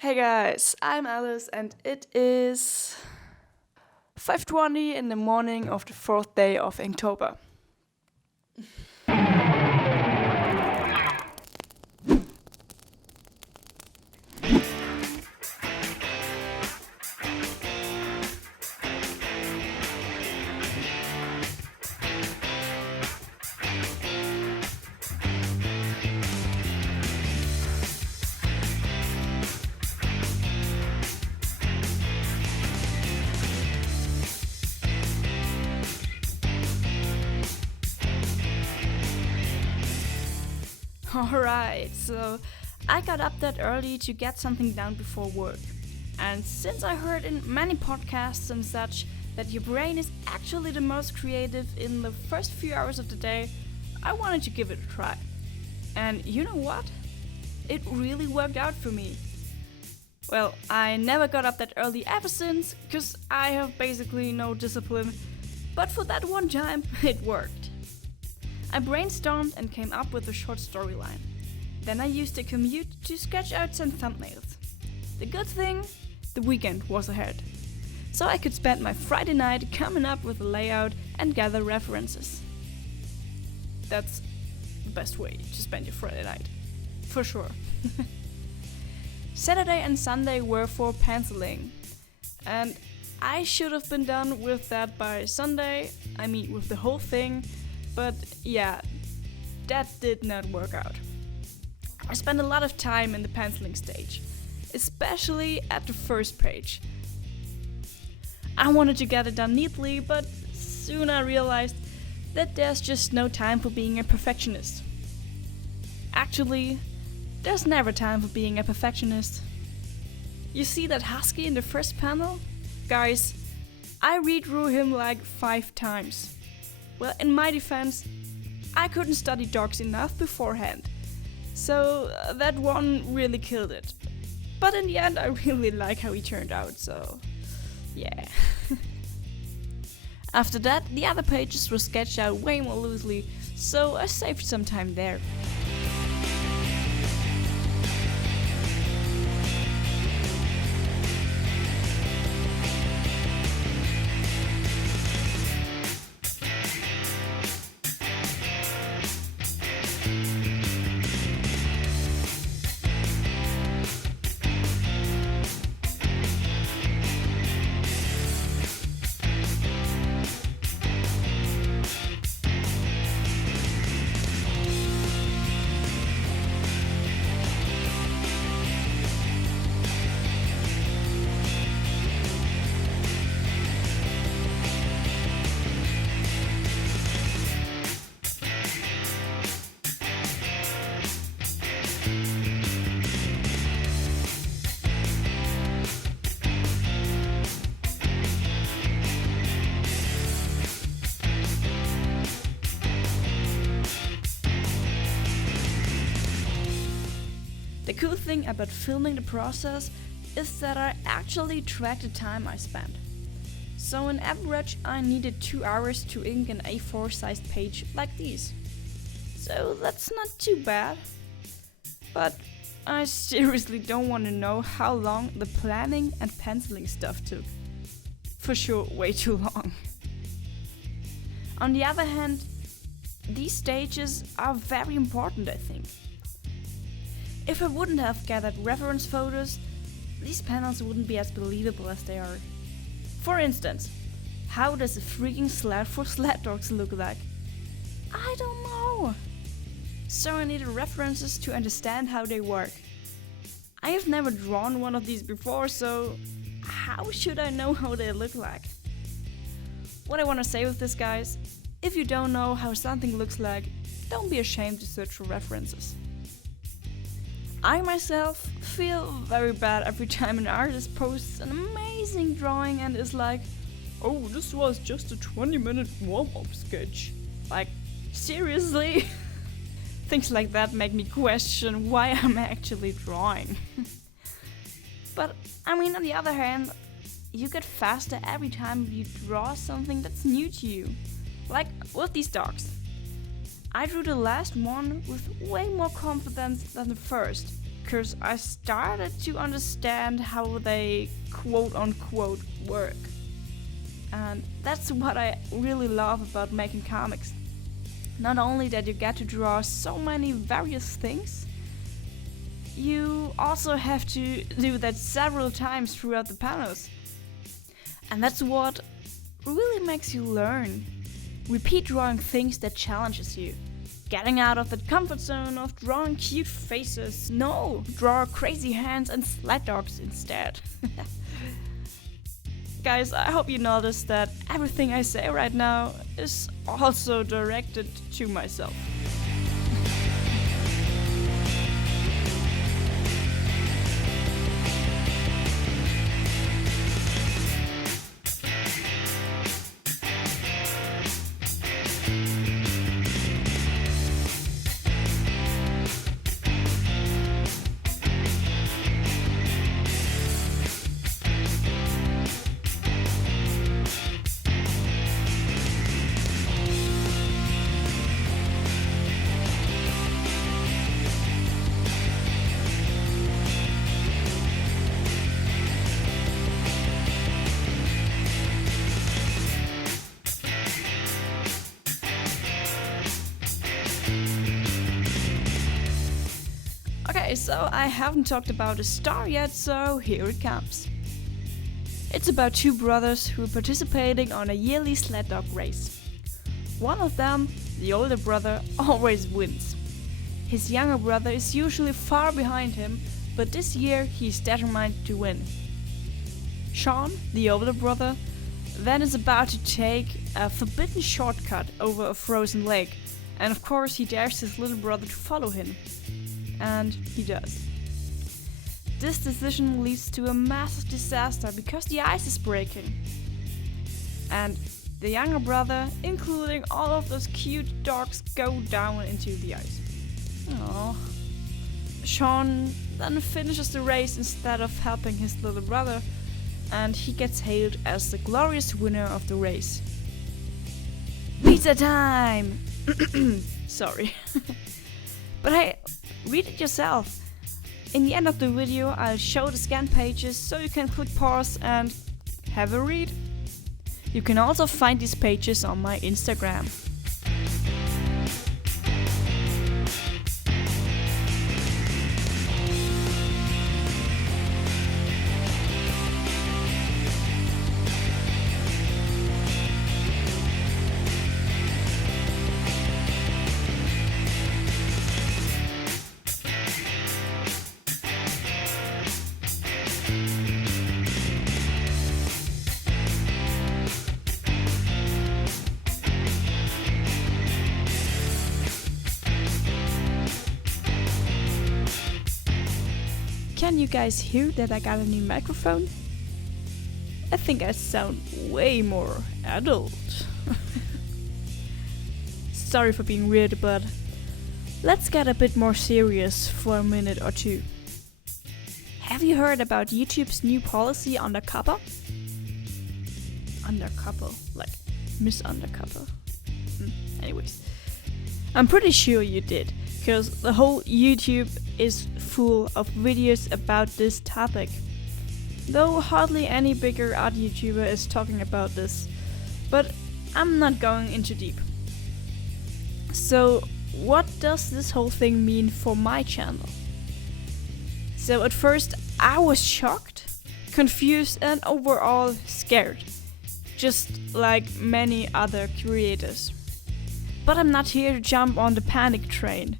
Hey guys, I'm Alice and it is 5:20 in the morning of the fourth day of Inktober. Alright, so I got up that early to get something done before work. And since I heard in many podcasts and such that your brain is actually the most creative in the first few hours of the day, I wanted to give it a try. And you know what? It really worked out for me. Well, I never got up that early ever since, cause I have basically no discipline, but for that one time, it worked. I brainstormed and came up with a short storyline. Then I used the commute to sketch out some thumbnails. The good thing, the weekend was ahead. So I could spend my Friday night coming up with a layout and gather references. That's the best way to spend your Friday night. For sure. Saturday and Sunday were for penciling. And I should have been done with that by Sunday, with the whole thing. But yeah, that did not work out. I spent a lot of time in the penciling stage, especially at the first page. I wanted to get it done neatly, but soon I realized that there's just no time for being a perfectionist. Actually, there's never time for being a perfectionist. You see that husky in the first panel? Guys, I redrew him like 5 times. Well, in my defense, I couldn't study dogs enough beforehand, so that one really killed it. But in the end, I really like how he turned out, so yeah. After that, the other pages were sketched out way more loosely, so I saved some time there. The cool thing about filming the process is that I actually track the time I spent. So on average I needed 2 hours to ink an A4 sized page like these. So that's not too bad. But I seriously don't want to know how long the planning and penciling stuff took. For sure, way too long. On the other hand, these stages are very important, I think. If I wouldn't have gathered reference photos, these panels wouldn't be as believable as they are. For instance, how does a freaking sled for sled dogs look like? I don't know. So I needed references to understand how they work. I have never drawn one of these before, so how should I know how they look like? What I want to say with this, guys, if you don't know how something looks like, don't be ashamed to search for references. I myself feel very bad every time an artist posts an amazing drawing and is like, oh, this was just a 20-minute warm-up sketch. Like, seriously? Things like that make me question why I'm actually drawing. But, on the other hand, you get faster every time you draw something that's new to you. Like with these dogs. I drew the last one with way more confidence than the first, because I started to understand how they quote unquote work. And that's what I really love about making comics. Not only that you get to draw so many various things, you also have to do that several times throughout the panels. And that's what really makes you learn. Repeat drawing things that challenges you. Getting out of the comfort zone of drawing cute faces. No, draw crazy hands and sled dogs instead. Guys, I hope you noticed that everything I say right now is also directed to myself. Okay, so I haven't talked about a star yet, so here it comes. It's about two brothers who are participating on a yearly sled dog race. One of them, the older brother, always wins. His younger brother is usually far behind him, but this year he's determined to win. Sean, the older brother, then is about to take a forbidden shortcut over a frozen lake, and of course he dares his little brother to follow him. And he does. This decision leads to a massive disaster because the ice is breaking. And the younger brother, including all of those cute dogs, go down into the ice. Aww. Sean then finishes the race instead of helping his little brother, and he gets hailed as the glorious winner of the race. Pizza time! Sorry. But hey, read it yourself. In the end of the video, I'll show the scan pages so you can click pause and have a read. You can also find these pages on my Instagram. Can you guys hear that I got a new microphone? I think I sound way more adult. Sorry for being weird, but let's get a bit more serious for a minute or two. Have you heard about YouTube's new policy under COPPA? Undercover, like Miss Undercover. Anyways, I'm pretty sure you did, because the whole YouTube is full of videos about this topic. Though hardly any bigger art YouTuber is talking about this, but I'm not going into deep. So what does this whole thing mean for my channel? So at first I was shocked, confused and overall scared, just like many other creators. But I'm not here to jump on the panic train.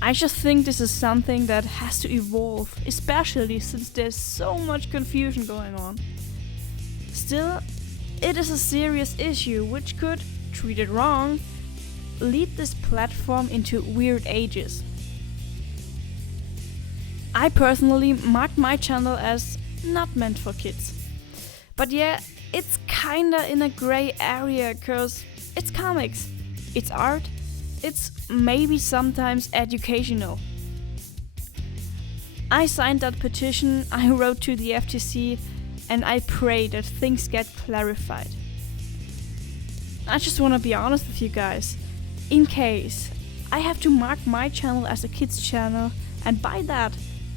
I just think this is something that has to evolve, especially since there's so much confusion going on. Still, it is a serious issue which could, treated wrong, lead this platform into weird ages. I personally mark my channel as not meant for kids. But yeah, it's kinda in a grey area cause it's comics, it's art, it's maybe sometimes educational. I signed that petition, I wrote to the FTC, and I pray that things get clarified. I just wanna be honest with you guys. In case I have to mark my channel as a kids channel, and by that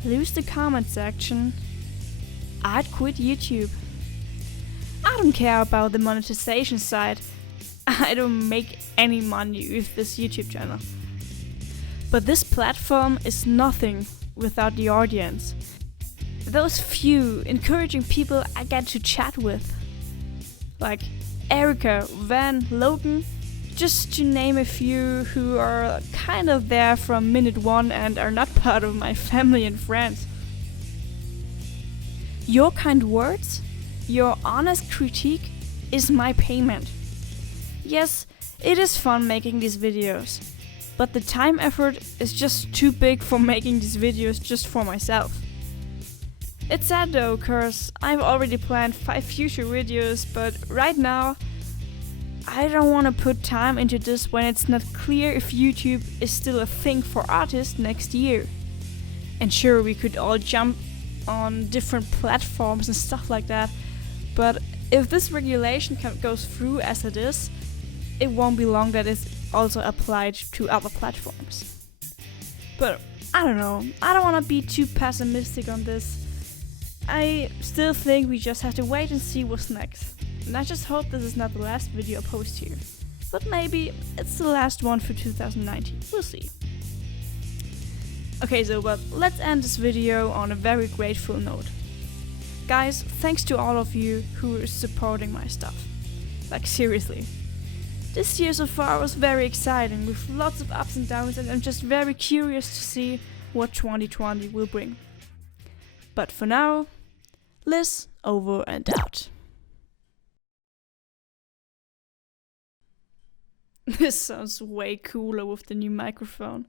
lose the comment section, I'd quit YouTube. I don't care about the monetization side. I don't make any money with this YouTube channel. But this platform is nothing without the audience. Those few encouraging people I get to chat with. Like Erica, Van, Logan, just to name a few who are kind of there from minute one and are not part of my family and friends. Your kind words, your honest critique is my payment. Yes, it is fun making these videos, but the time effort is just too big for making these videos just for myself. It's sad though, cause I've already planned 5 future videos, but right now I don't want to put time into this when it's not clear if YouTube is still a thing for artists next year. And sure, we could all jump on different platforms and stuff like that, but if this regulation goes through as it is, it won't be long that it's also applied to other platforms. But I don't know, I don't want to be too pessimistic on this. I still think we just have to wait and see what's next. And I just hope this is not the last video I post here. But maybe it's the last one for 2019, we'll see. Okay, but let's end this video on a very grateful note. Guys, thanks to all of you who are supporting my stuff. Like seriously. This year so far was very exciting with lots of ups and downs, and I'm just very curious to see what 2020 will bring. But for now, Liz over and out. This sounds way cooler with the new microphone.